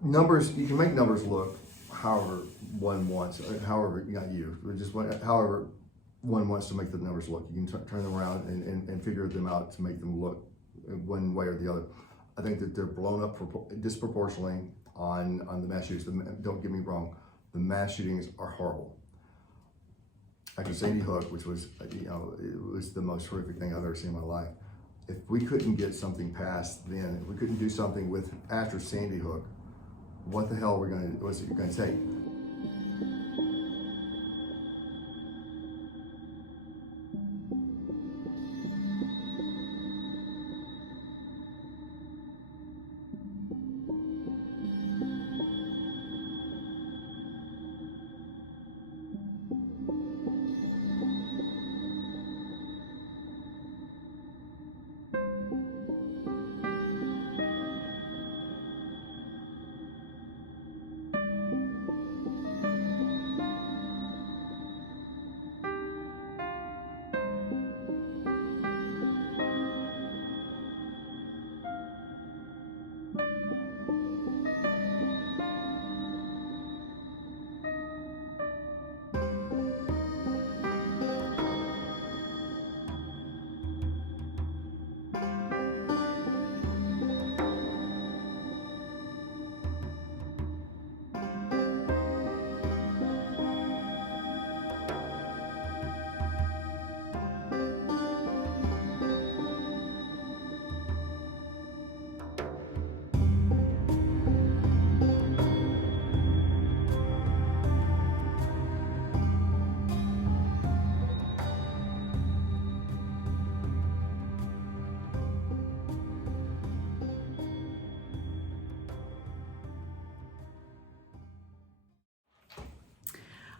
numbers, you can make numbers look however one wants, however, not you, but just however one wants to make the numbers look. You can turn them around and figure them out to make them look one way or the other. I think that they're blown up disproportionately on the mass shootings. Don't get me wrong, the mass shootings are horrible. After Sandy Hook, which was, it was the most horrific thing I've ever seen in my life. If we couldn't get something passed then, if we couldn't do something with after Sandy Hook, what the hell was it going to take?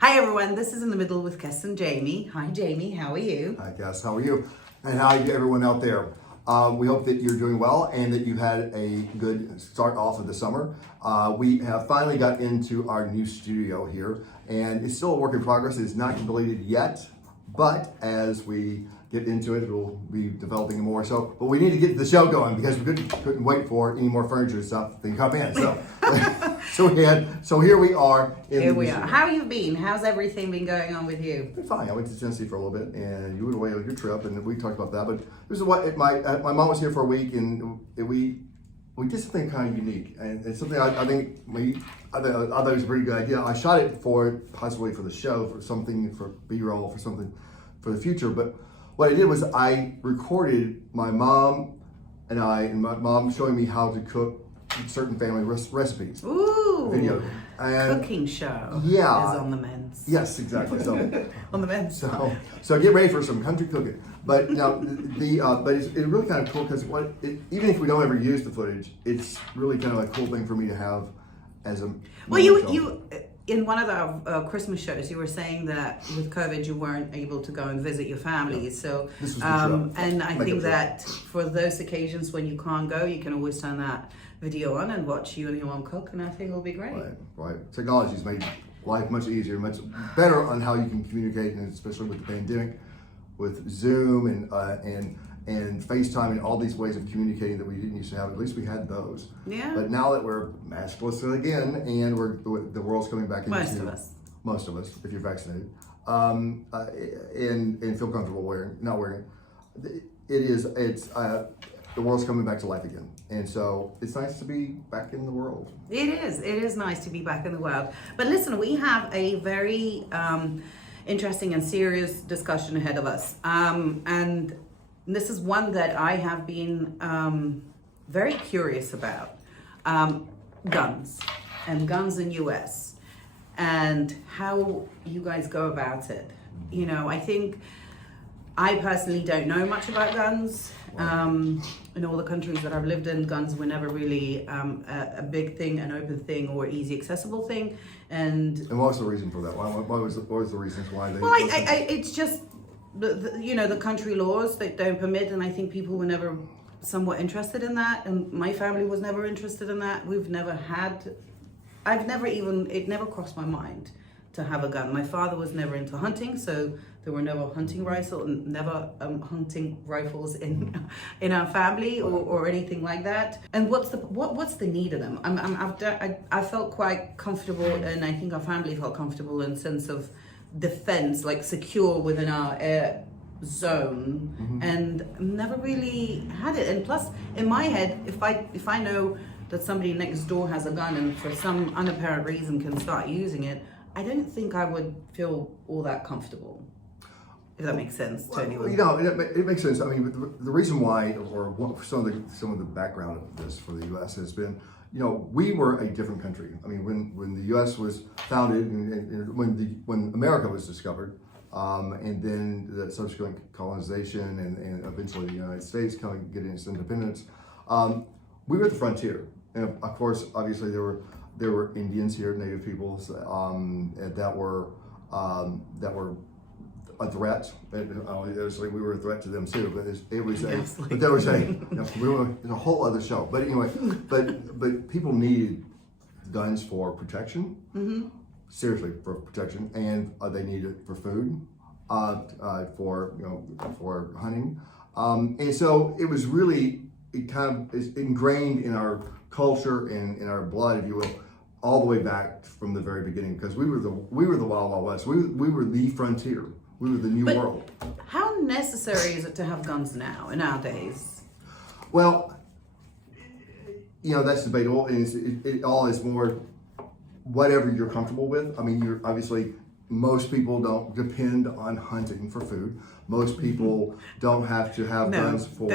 Hi everyone, this is In the Middle with Kes and Jamie. Hi Jamie, how are you? Hi Cass, how are you? And hi to everyone out there. We hope that you're doing well and that you've had a good start off of the summer. We have finally got into our new studio here, and it's still a work in progress. It's not completed yet, but as we get into it, we'll be developing more. So, but we need to get the show going because we couldn't wait for any more furniture stuff to come in. So, so here we are. Here we are. How have you been? How's everything been going on with you? Been fine. I went to Tennessee for a little bit, and you went away on your trip, and we talked about that. But this is what my mom was here for a week, and we did something kind of unique, and it's something I think I thought it was a pretty good idea. I shot it possibly for the show, for something for B-roll, for something for the future. But what I did was I recorded my mom and my mom showing me how to cook certain family recipes. Ooh, video. And cooking show. Yeah, is on the men's. Yes, exactly. So on the men's. So get ready for some country cooking. But now but it's really kind of cool because even if we don't ever use the footage, it's really kind of a cool thing for me to have as a. Well, you in one of the Christmas shows, you were saying that with COVID, you weren't able to go and visit your families. Yeah. So, this was and I think that for those occasions when you can't go, you can always turn that video on and watch you and your mom cook, and I think it'll be great. Right. Technology's made life much easier, much better on how you can communicate, and especially with the pandemic, with Zoom and FaceTime and all these ways of communicating that we didn't used to have. At least we had those. Yeah. But now that we're maskless again, and the world's coming back into most of us, if you're vaccinated, and feel comfortable not wearing it, the world's coming back to life again. And so it's nice to be back in the world. It is nice to be back in the world. But listen, we have a very interesting and serious discussion ahead of us. And this is one that I have been very curious about. Guns and guns in US and how you guys go about it. You know, I think I personally don't know much about guns. In all the countries that I've lived in, guns were never really a big thing, an open thing, or easy accessible thing. And what was the reason for that? What was the reasons why they? Well, it's just the country laws that don't permit, and I think people were never somewhat interested in that, and my family was never interested in that. It never crossed my mind to have a gun. My father was never into hunting, so there were never hunting rifles in our family or anything like that. And what's the need of them? I felt quite comfortable, and I think our family felt comfortable in sense of defense, like secure within our air zone, and never really had it. And plus, in my head, if I know that somebody next door has a gun and for some unapparent reason can start using it, I don't think I would feel all that comfortable. If that makes sense to anyone. It makes sense. I mean, the reason why, or some of the background of this for the U.S. has been, we were a different country. I mean, when the U.S. was founded, and when America was discovered, and then the subsequent colonization, and eventually the United States getting its independence, we were at the frontier, and of course, obviously there were Indians here, Native peoples, that were a threat. Obviously, we were a threat to them too. But there was a whole other show. But anyway, but people needed guns for protection, seriously for protection, and they needed it for food, for hunting, and so it was really is ingrained in our culture and in our blood, if you will, all the way back from the very beginning, because we were the Wild Wild West. We were the frontier. We were the new world. How necessary is it to have guns nowadays? Well, that's debatable, and it all is more whatever you're comfortable with. I mean, you're obviously, most people don't depend on hunting for food. Most people don't have to have guns for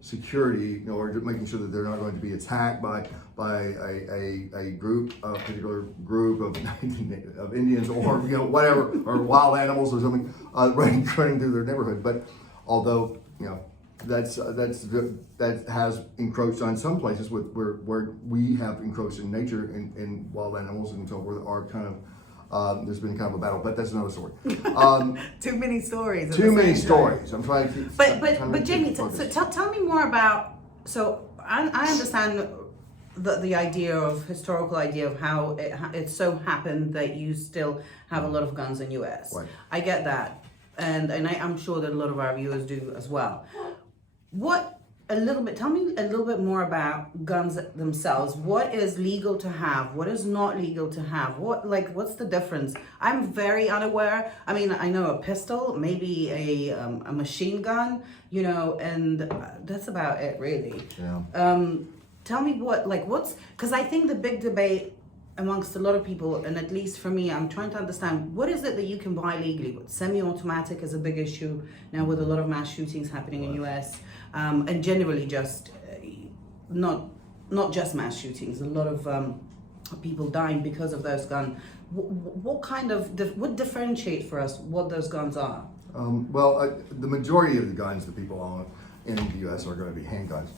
security, or making sure that they're not going to be attacked by a particular group of Indians, or whatever, or wild animals or something running through their neighborhood. But although that has encroached on some places where we have encroached in nature and wild animals, and so are kind of. There's been kind of a battle, but that's another story. Too many stories. Too many stories. I'm trying to keep. But Jamie, so tell me more about. So I understand the historical idea of how it so happened that you still have a lot of guns in U.S. Right. I get that, and I'm sure that a lot of our viewers do as well. Tell me a little bit more about guns themselves. What is legal to have? What is not legal to have? What's the difference? I'm very unaware. I mean, I know a pistol, maybe a machine gun, and that's about it, really. Yeah. Tell me because I think the big debate amongst a lot of people, and at least for me, I'm trying to understand, what is it that you can buy legally? Semi-automatic is a big issue now with a lot of mass shootings happening in US, and generally just not just mass shootings, a lot of people dying because of those guns. What differentiate for us what those guns are? The majority of the guns that people own in the US are going to be handguns.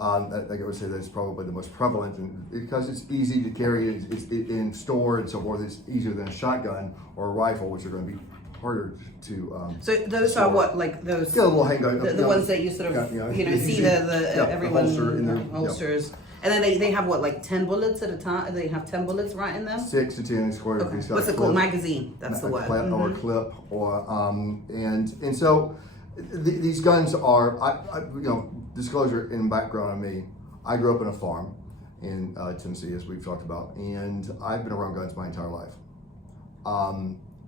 I would say that's probably the most prevalent, because it's easy to carry, it's in store and so forth. It's easier than a shotgun or a rifle, which are going to be harder to. So those are what, like those? Yeah, little handgun. The ones that you sort of see everyone holster in their holsters, and then they have what, like 10 bullets at a time? They have 10 bullets right in them. 6 to 10 square. Okay. What's it called? Magazine. That's the word. Or a clip, or and so these guns are disclosure in background on me. I grew up in a farm in Tennessee, as we've talked about, and I've been around guns my entire life.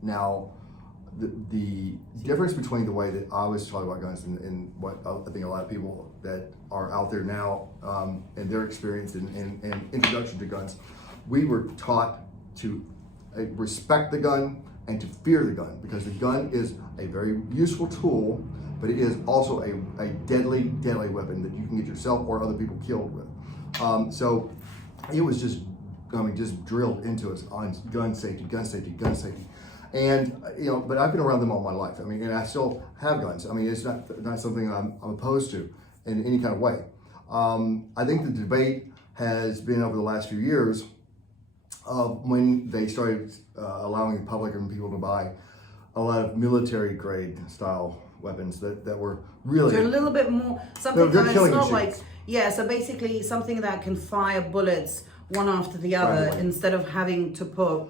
Now, the difference between the way that I was taught about guns and what I think a lot of people that are out there now and their experience and introduction to guns, we were taught to respect the gun and to fear the gun, because the gun is a very useful tool, but it is also a deadly weapon that you can get yourself or other people killed with. So it was just drilled into us on gun safety. And but I've been around them all my life. I mean, and I still have guns. I mean, it's not something I'm opposed to in any kind of way. I think the debate has been over the last few years when they started allowing the public and people to buy a lot of military grade style weapons that were really. So a little bit more something they're that's killing not machines. So basically something that can fire bullets one after the other Right. instead of having to put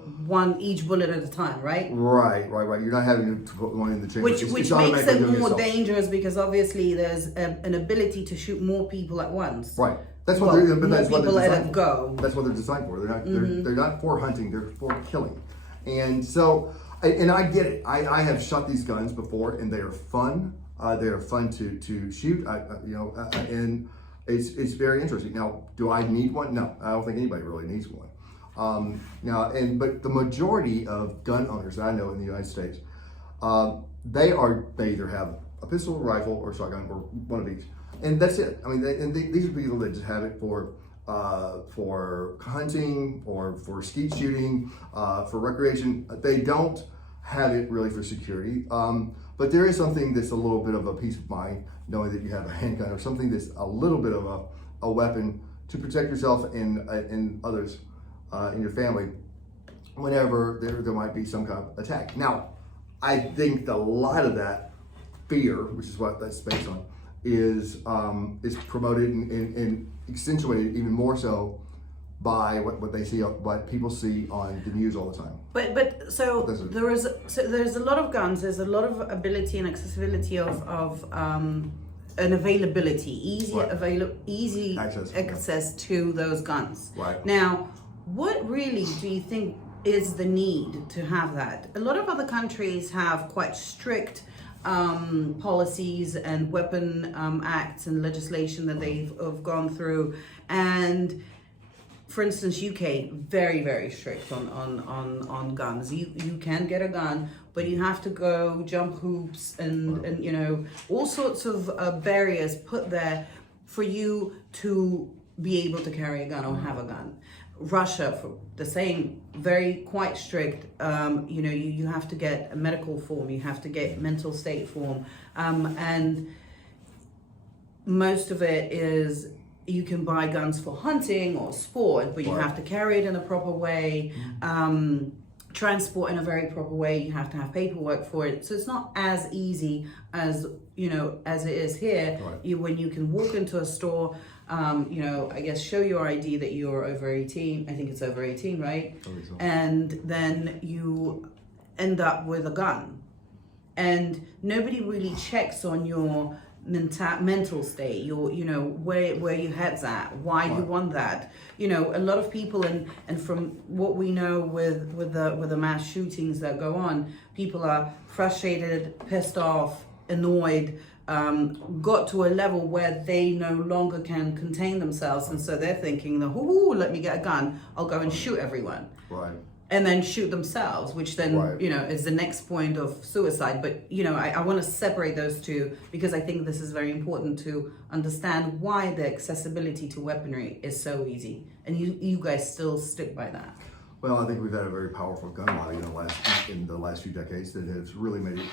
each bullet at a time, right? Right. You're not having to put one in the chamber. Which It's makes automatically it doing more itself. dangerous because obviously there's an ability to shoot more people at once. Right. That's what Well, they're. But more that's what people they're at a designed go. for. That's what they're designed for. They're not for hunting. They're for killing. And so, and I get it. I have shot these guns before, and they are fun. They are fun to shoot. And it's very interesting. Now, do I need one? No, I don't think anybody really needs one. But the majority of gun owners that I know in the United States, they either have a pistol, rifle, or shotgun, or one of each, and that's it. I mean, these are people that just have it for hunting or for skeet shooting, for recreation. They don't have it really for security. But there is something that's a little bit of a peace of mind knowing that you have a handgun or something that's a little bit of a weapon to protect yourself and others in your family whenever there might be some kind of attack. Now, I think a lot of that fear, which is what that's based on, is promoted and accentuated even more so by what they see, what people see on the news all the time. There's a lot of guns. There's a lot of ability and accessibility of an availability, easy access to those guns. Right. Now, what really do you think is the need to have that? A lot of other countries have quite strict policies and weapon acts and legislation that have gone through, and for instance, UK, very, very strict on guns. You can get a gun, but you have to go jump hoops and all sorts of barriers put there for you to be able to carry a gun or have a gun. Russia, for the same, quite strict. You have to get a medical form, you have to get mental state form, and most of it is you can buy guns for hunting or sport, but you have to carry it in a proper way, transport in a very proper way. You have to have paperwork for it, so it's not as easy as as it is here. Right. When you can walk into a store. I guess show your ID that you're over 18. I think it's over 18, right? So. And then you end up with a gun. And nobody really checks on your mental state, your where your head's at, why you want that. A lot of people, and from what we know with the mass shootings that go on, people are frustrated, pissed off, annoyed, got to a level where they no longer can contain themselves, and so they're thinking, let me get a gun, I'll go and shoot everyone. Right. And then shoot themselves, which then, is the next point of suicide. But, I want to separate those two because I think this is very important to understand why the accessibility to weaponry is so easy. And you guys still stick by that. Well, I think we've had a very powerful gun lobby in the last few decades that has really made it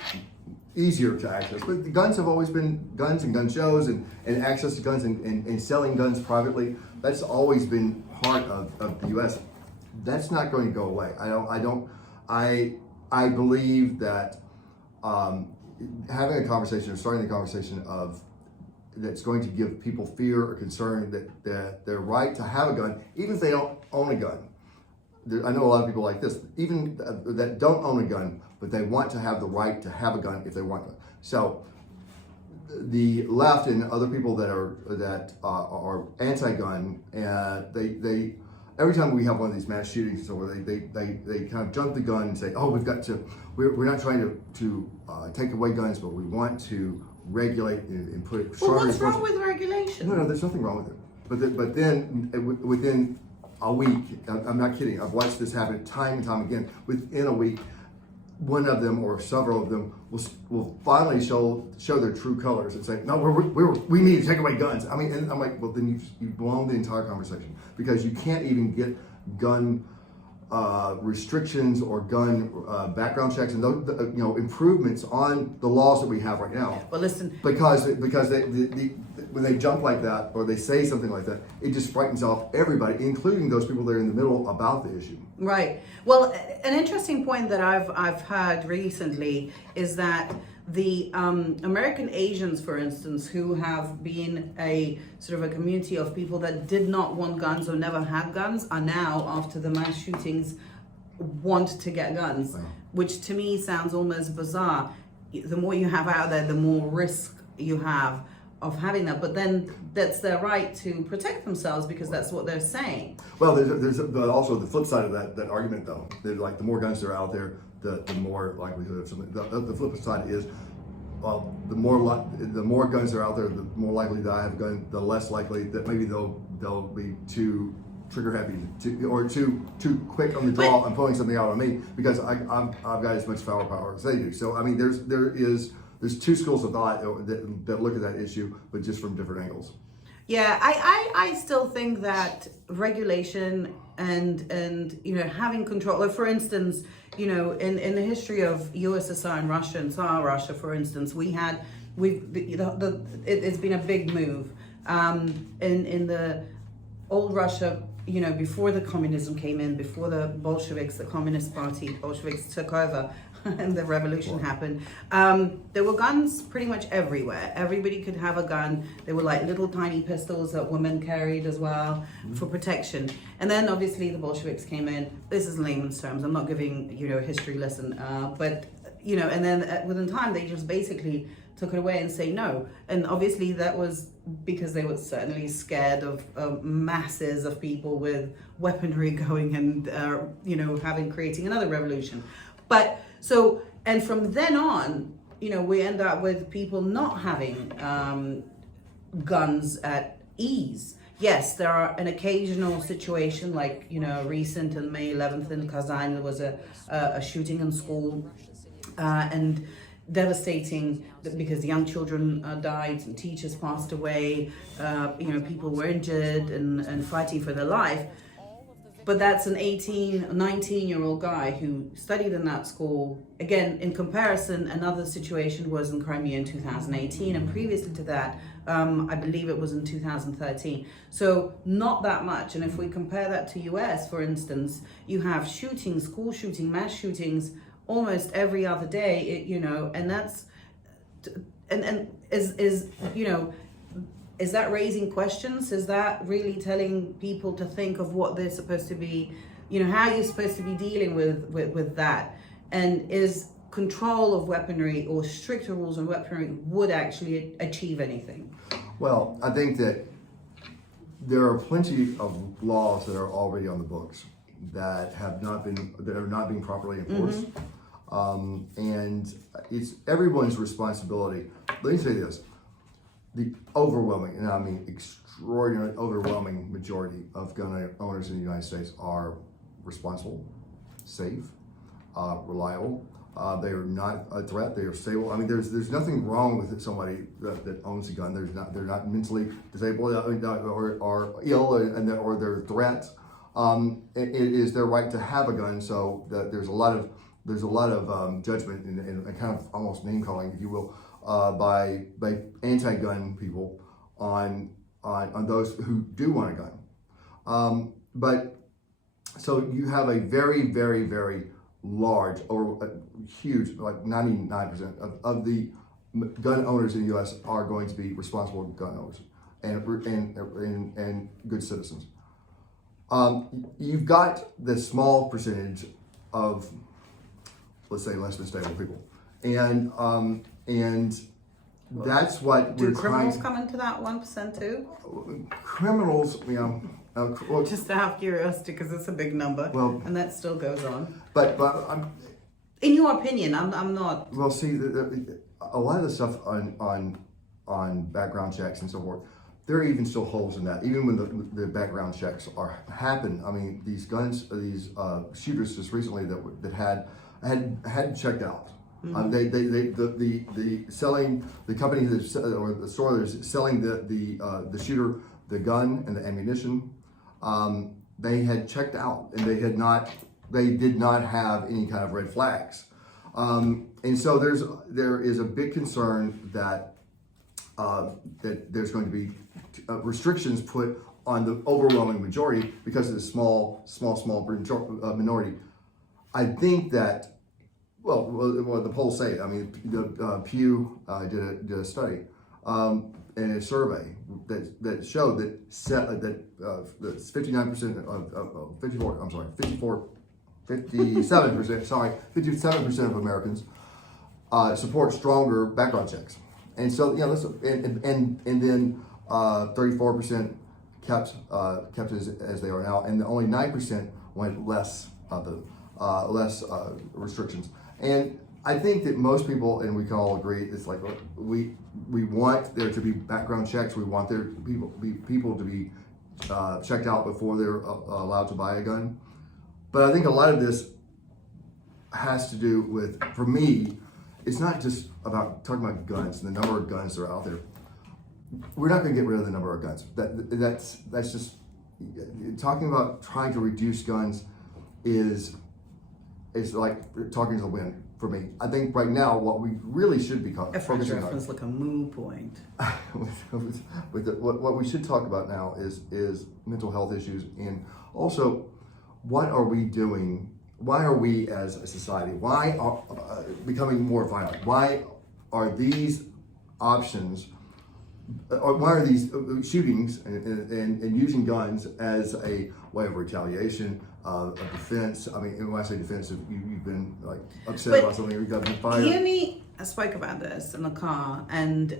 easier to access. But the guns have always been guns and gun shows and access to guns and selling guns privately. That's always been part of the U.S. That's not going to go away. I believe that having a conversation or starting a conversation that's going to give people fear or concern that their right to have a gun, even if they don't own a gun. I know a lot of people like this, even that don't own a gun, but they want to have the right to have a gun if they want one. So the left and other people that are anti-gun, they every time we have one of these mass shootings, so they kind of jump the gun and say, we're not trying to take away guns, but we want to regulate and put. Well, what's wrong with regulation? No, there's nothing wrong with it. But then within a week, I'm not kidding, I've watched this happen time and time again. Within a week, one of them or several of them will finally show their true colors and say, no, we need to take away guns. I mean, and I'm like, well, then you've blown the entire conversation, because you can't even get gun restrictions or gun background checks and those, improvements on the laws that we have right now. Well, listen, because when they jump like that or they say something like that, it just frightens off everybody, including those people that are in the middle about the issue. Right. Well, an interesting point that I've heard recently is that the American Asians, for instance, who have been a sort of a community of people that did not want guns or never had guns, are now, after the mass shootings, want to get guns, which to me sounds almost bizarre. The more you have out there, the more risk you have of having that, but then that's their right to protect themselves because that's what they're saying. Well, there's also the flip side of that argument, though. Like the more guns that are out there, the more likelihood of something. The flip side is, well, the more guns that are out there, the more likely that I have a gun, the less likely that maybe they'll be too trigger happy or too quick on the draw and pulling something out on me because I've got as much firepower as they do. So I mean, there's two schools of thought that look at that issue, but just from different angles. Yeah, I still think that regulation and having control. Like for instance, in the history of USSR and Russia and Tsar Russia, for instance, it's been a big move in the old Russia. Before the communism came in, before the Bolsheviks, the Communist Party, Bolsheviks took over and the revolution happened, there were guns pretty much everywhere. Everybody could have a gun. They were like little tiny pistols that women carried as well for protection. And then obviously the Bolsheviks came in. This is layman's terms. I'm not giving, a history lesson, but and then within time they just basically took it away and say no. And obviously that was because they were certainly scared of masses of people with weaponry going and creating another revolution. But so, and from then on, we end up with people not having guns at ease. Yes, there are an occasional situation like, recent on May 11th in Kazan, there was a shooting in school and devastating because the young children died, some teachers passed away, people were injured and fighting for their life. But that's an 19-year-old guy who studied in that school. Again, in comparison, another situation was in Crimea in 2018, and previously to that, I believe it was in 2013. So not that much. And if we compare that to US, for instance, you have shootings, school shooting, mass shootings, almost every other day, and that's, and is that raising questions? Is that really telling people to think of what they're supposed to be, how you're supposed to be dealing with that? And is control of weaponry or stricter rules on weaponry would actually achieve anything? Well, I think that there are plenty of laws that are already on the books that are not being properly enforced. And it's everyone's responsibility. Let me say this. The overwhelming, and I mean extraordinarily overwhelming majority of gun owners in the United States are responsible, safe, reliable. They are not a threat. They are stable. I mean, there's nothing wrong with somebody that owns a gun. They're not mentally disabled or ill, or they're threats. It is their right to have a gun. So there's a lot of judgment and kind of almost name calling, if you will, by anti-gun people on those who do want a gun. But so you have a very, very, very large or huge, like 99% of the gun owners in the U.S. are going to be responsible gun owners and good citizens. You've got the small percentage of, let's say, less than stable people, and that's what do criminals come into that 1% too? Criminals, well, just out of curiosity, because it's a big number, and that still goes on. But in your opinion, I'm not. Well, see, a lot of the stuff on background checks and so forth, there are even still holes in that. Even when the background checks happen, I mean, these shooters just recently that had checked out. Mm-hmm. The company or the store that's selling the shooter the gun and the ammunition, they had checked out and they did not have any kind of red flags, and so there is a big concern that there's going to be restrictions put on the overwhelming majority because of the small minority. I think that Well, the polls say. I mean, the Pew did a study and a survey that showed that 59% of 54. I'm sorry, 57%. Sorry, 57% of Americans support stronger background checks, and so and then 34% kept as they are now, and only 9% went less restrictions. And I think that most people, and we can all agree, it's like we want there to be background checks. We want there people to be checked out before they're allowed to buy a gun. But I think a lot of this has to do with, for me, it's not just about talking about guns and the number of guns that are out there. We're not going to get rid of the number of guns. That's just talking about trying to reduce guns is like talking to the wind for me. I think right now what we really should be focusing on. It's like a moot point. What we should talk about now is mental health issues, and also what are we doing? Why are we as a society? Why are becoming more violent? Why are these options? Or why are these shootings and using guns as a way of retaliation, of defense? I mean, when I say defensive, you've been like upset about something, you've got to fire. I spoke about this in the car, and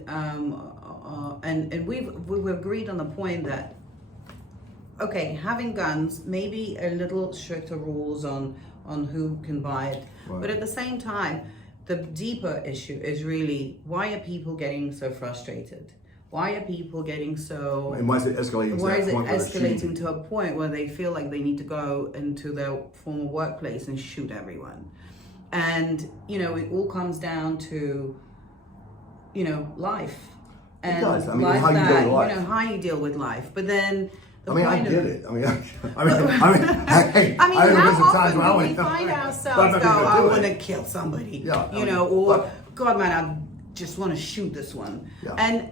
we've agreed on the point that okay, having guns, maybe a little stricter rules on who can buy it, right. But at the same time, the deeper issue is really why are people getting so frustrated? Why are people getting so... And why is it escalating to a point where they feel like they need to go into their former workplace and shoot everyone? And, it all comes down to, life. And it does. I mean, life how you deal with life. How you deal with life. But then... I get it. Hey, how often do we find ourselves go, I want to kill somebody, God, man, I just want to shoot this one. Yeah. And,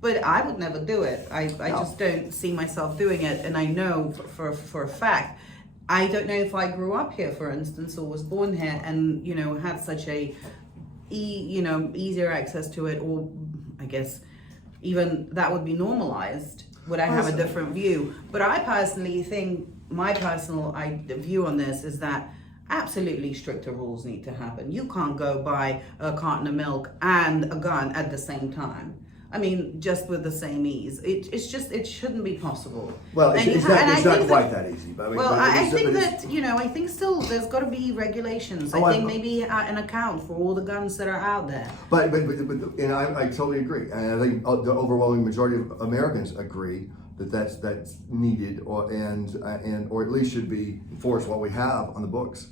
but I would never do it. I just don't see myself doing it. And I know for a fact, I don't know if I grew up here, for instance, or was born here and, had such easier access to it, or I guess even that would be normalized. Would I have a different view? But I personally think my personal view on this is that absolutely stricter rules need to happen. You can't go buy a carton of milk and a gun at the same time. I mean, just with the same ease. It shouldn't be possible. Well, it's not quite that easy. But I think still there's got to be regulations. I think maybe an account for all the guns that are out there. But and I totally agree. And I think the overwhelming majority of Americans agree that that's needed, or at least should be enforced what we have on the books.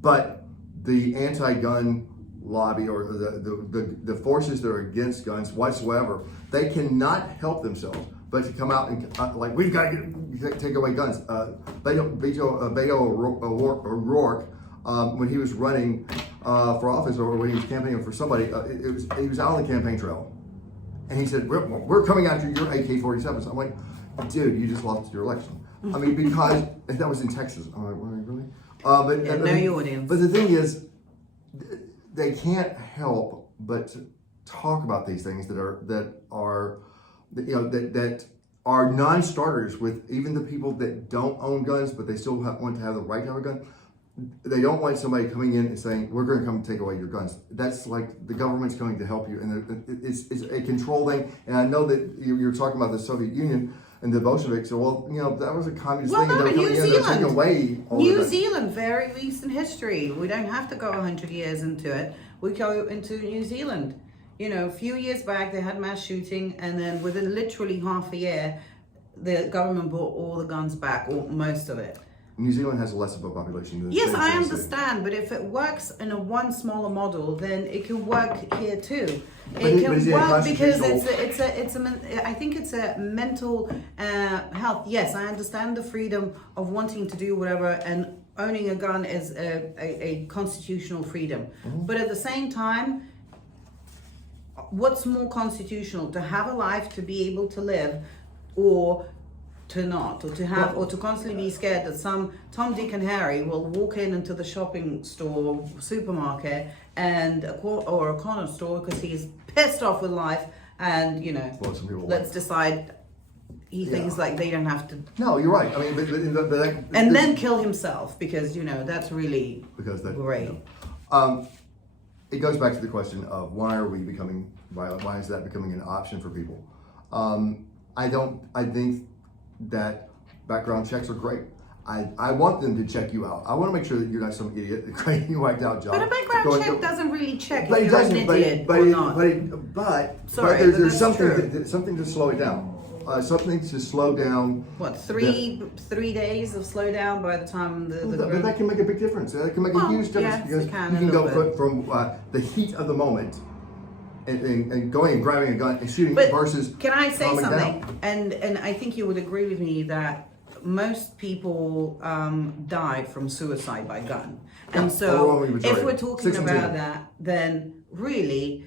But the anti-gun lobby or the forces that are against guns whatsoever, they cannot help themselves but to come out and we've got to take away guns. Beto O'Rourke, when he was running for office, or when he was campaigning for somebody, he was out on the campaign trail, and he said, "We're coming after your AK-47s." I'm like, dude, you just lost your election. I mean, because that was in Texas. I'm like, really? You wouldn't. But the thing is, they can't help but talk about these things that are non-starters with even the people that don't own guns, but they still want to have the right to have a gun. They don't want somebody coming in and saying, "We're going to come take away your guns." That's like the government's going to help you, and it's a control thing. And I know that you're talking about the Soviet Union and the Bolsheviks. So, that was a communist thing. No, New Zealand. New Zealand, very recent history. We don't have to go 100 years into it. We go into New Zealand. A few years back, they had mass shooting, and then within literally half a year, the government brought all the guns back, or most of it. New Zealand has less of a population than Yes, I understand, but if it works in a one smaller model, then it can work here too. It can work because I think it's a mental health. Yes, I understand the freedom of wanting to do whatever, and owning a gun is a constitutional freedom. Mm-hmm. But at the same time, what's more constitutional, to have a life, to be able to live, or to not, or to have, or to constantly be scared that some Tom, Dick, and Harry will walk into the shopping store, supermarket, and or a corner store because he's pissed off with life, and Well, some people let's decide he thinks like they don't have to. No, you're right. I mean, And then kill himself because that's really great. It goes back to the question of why are we becoming violent? Why is that becoming an option for people? I think that background checks are great. I want them to check you out. I want to make sure that you're not some idiot that you whacked out job. But a background check doesn't really check if you're an idiot or not. But Sorry, there's true. something to slow it down. Something to slow down. What, 3 days of slowdown by the time the But that can make a big difference. That can make a huge difference because you can go from the heat of the moment and going and grabbing a gun and shooting versus. Can I say calming something? down. And I think you would agree with me that most people die from suicide by gun. And so if we're talking about that, then really,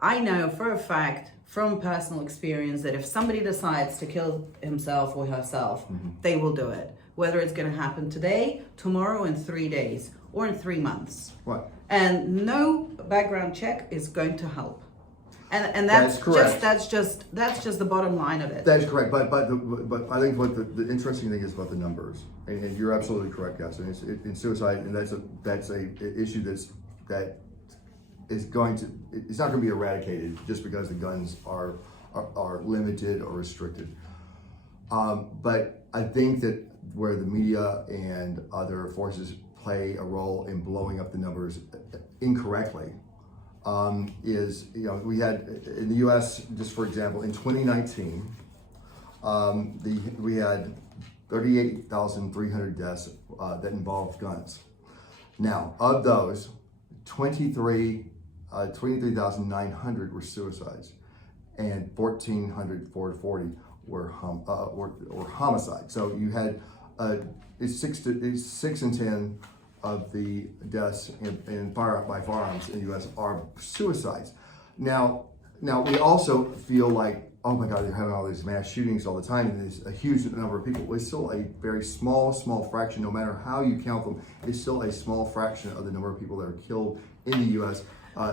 I know for a fact from personal experience that if somebody decides to kill himself or herself, they will do it. Whether it's going to happen today, tomorrow, in 3 days, or in 3 months. Right. And no background check is going to help. And That's correct. that's just the bottom line of it. That is correct, but I think what the interesting thing is about the numbers, and you're absolutely correct, guys. And it's suicide, and that's a issue that is going to, it's not going to be eradicated just because the guns are limited or restricted. But I think that where the media and other forces play a role in blowing up the numbers incorrectly. Is, we had in the U.S., just for example, in 2019, we had 38,300 deaths that involved guns. Now, of those, 23,900 were suicides, and 1,440 were homicides. So you had it's 6 in 10 of the deaths by firearms in the U.S. are suicides. Now we also feel like, oh my God, they're having all these mass shootings all the time, and there's a huge number of people. It's still a very small fraction, no matter how you count them, it's still a small fraction of the number of people that are killed in the U.S.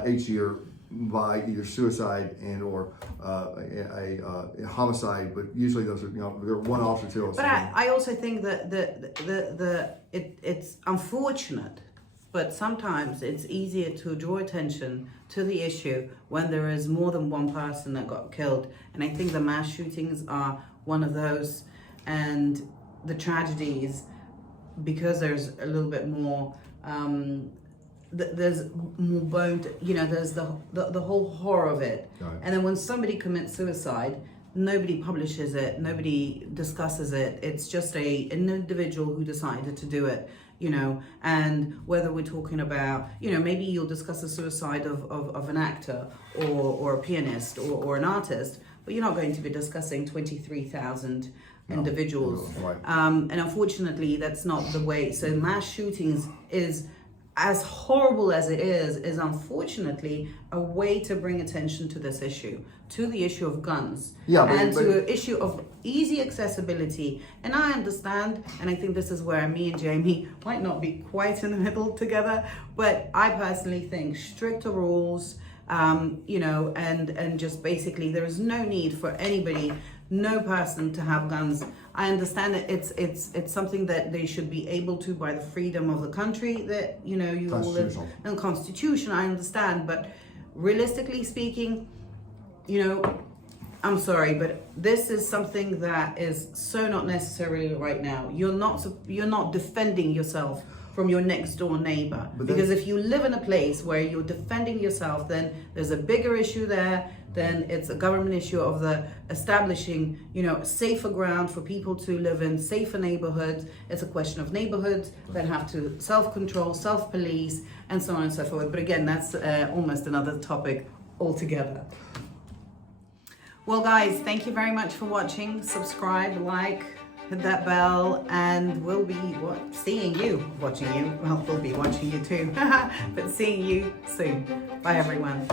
Each year by either suicide and or a homicide, but usually those are they're one-offs or two-offs. But I also think that it's unfortunate, but sometimes it's easier to draw attention to the issue when there is more than one person that got killed, and I think the mass shootings are one of those, and the tragedies, because there's a little bit more. There's more bone to, there's the whole horror of it. Right. And then when somebody commits suicide, nobody publishes it, nobody discusses it. It's just an individual who decided to do it, and whether we're talking about, maybe you'll discuss the suicide of an actor or a pianist or an artist, but you're not going to be discussing 23,000 individuals. No, right. And unfortunately, that's not the way. So mass shootings is, as horrible as it is unfortunately a way to bring attention to this issue, to the issue of guns, to an issue of easy accessibility. And I understand, and I think this is where me and Jamie might not be quite in the middle together, but I personally think stricter rules, and just basically there is no need for anybody, no person to have guns. I understand that it's something that they should be able to by the freedom of the country that you all live in. Constitution, I understand, but realistically speaking, I'm sorry, but this is something that is so not necessarily right now. You're not defending yourself from your next door neighbor, because if you live in a place where you're defending yourself, then there's a bigger issue there. Then it's a government issue of the establishing, safer ground for people to live in, safer neighborhoods. It's a question of neighborhoods that have to self-control, self-police, and so on and so forth. But again, that's almost another topic altogether. Well, guys, thank you very much for watching. Subscribe, like, hit that bell, and we'll be seeing you, watching you. Well, we'll be watching you too, but seeing you soon. Bye, everyone.